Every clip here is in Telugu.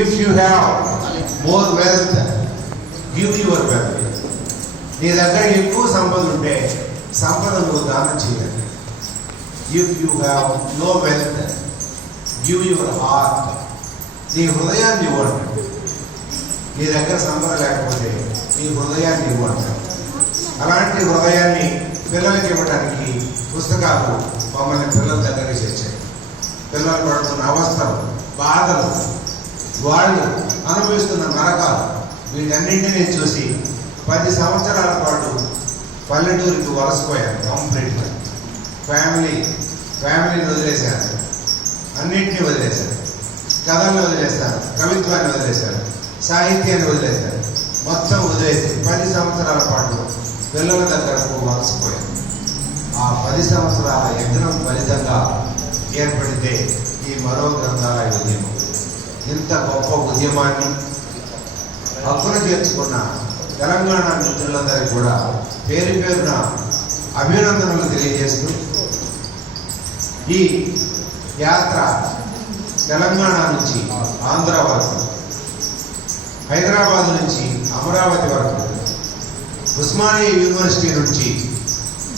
If you have more wealth, give your wealth. నీ దగ్గర ఎక్కువ సంపద ఉంటే సంపద నువ్వు దానం చేయాలి. If you have no wealth, give your heart. నీ హృదయాన్ని ఇవ్వండి. నీ దగ్గర సంపద లేకపోతే నీ హృదయాన్ని ఇవ్వండి. అలాంటి హృదయాన్ని పిల్లలకి ఇవ్వడానికి పుస్తకాలు మమ్మల్ని పిల్లల దగ్గరికి చేర్చాయి. పిల్లలు పడుతున్న అవస్థలు, బాధలు, వాళ్ళు అనుభవిస్తున్న నరకాలు, వీటన్నింటినీ చూసి 10 సంవత్సరాల పాటు పల్లెటూరికి వలసపోయాను. కంప్లీట్గా ఫ్యామిలీని వదిలేశాను, అన్నింటినీ వదిలేశాను. కథలను వదిలేశాను, కవిత్వాన్ని వదిలేశాను, సాహిత్యాన్ని వదిలేశాను. మొత్తం వదిలేసి 10 సంవత్సరాల పాటు పిల్లల దగ్గరకు వలసపోయాను. ఆ 10 సంవత్సరాల యజ్ఞం ఫలితంగా ఏర్పడితే ఈ మరో గ్రంథాలయ ఉద్యమం. ఇంత గొప్ప ఉద్యమాన్ని హక్కున చేర్చుకున్న తెలంగాణ మిత్రులందరికీ కూడా పేరు పేరున అభినందనలు తెలియజేస్తూ, ఈ యాత్ర తెలంగాణ నుంచి ఆంధ్ర వరకు, హైదరాబాద్ నుంచి అమరావతి వరకు, ఉస్మానియా యూనివర్సిటీ నుంచి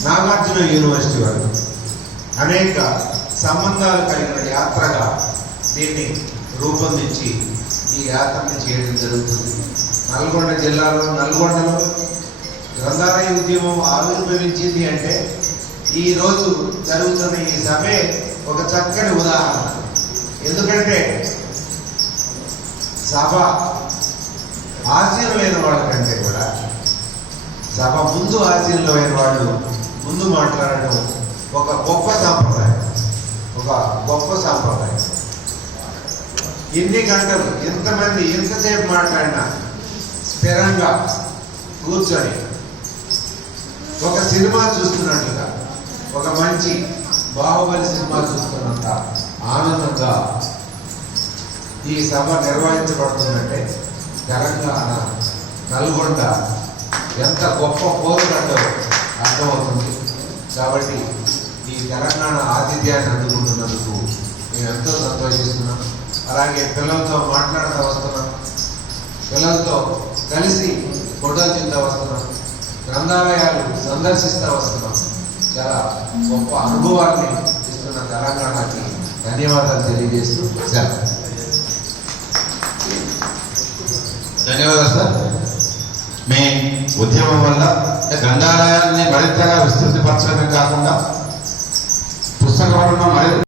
నాగార్జున యూనివర్సిటీ వరకు అనేక సంబంధాలు కలిగిన యాత్రగా దీన్ని రూపొందించి ఈ యాత్రని చేయడం జరుగుతుంది. నల్గొండ జిల్లాలో, నల్గొండలో గ్రంథాలయ ఉద్యమం ఆవిర్భవించింది అంటే ఈరోజు జరుగుతున్న ఈ సభే ఒక చక్కని ఉదాహరణ. ఎందుకంటే సభ ఆశీనులైన వాళ్ళకంటే కూడా సభ ముందు ఆశీనులైన వాళ్ళు ముందు మాట్లాడడం ఒక గొప్ప సాంప్రదాయం. ఎన్ని గంటలు, ఎంతమంది, ఎంతసేపు మాట్లాడినా స్థిరంగా కూర్చొని ఒక సినిమా చూస్తున్నట్లుగా, ఒక మంచి బాహుబలి సినిమా చూస్తున్నంత ఆనందంగా ఈ సభ నిర్వహించబడుతుందంటే తెలంగాణ, నల్గొండ ఎంత గొప్ప పోరుగడ్డో అర్థమవుతుంది. కాబట్టి ఈ తెలంగాణ ఆతిథ్యాన్ని అందుకుంటున్నందుకు మేము ఎంతో సంతోషిస్తున్నాం. అలాగే పిల్లలతో మాట్లాడుతూ వస్తున్నాం, పిల్లలతో కలిసి ఫోటోలు తింటూ వస్తున్నాం, గ్రంథాలయాలు సందర్శిస్తూ వస్తున్నాం. చాలా గొప్ప అనుభవాన్ని ఇస్తున్న తెలంగాణకి ధన్యవాదాలు తెలియజేస్తూ సెలవు. ధన్యవాదాలు సార్. మీ ఉద్యమం వల్ల గ్రంథాలయాన్ని మరింతగా విస్తృతిపరచడమే కాకుండా పుస్తక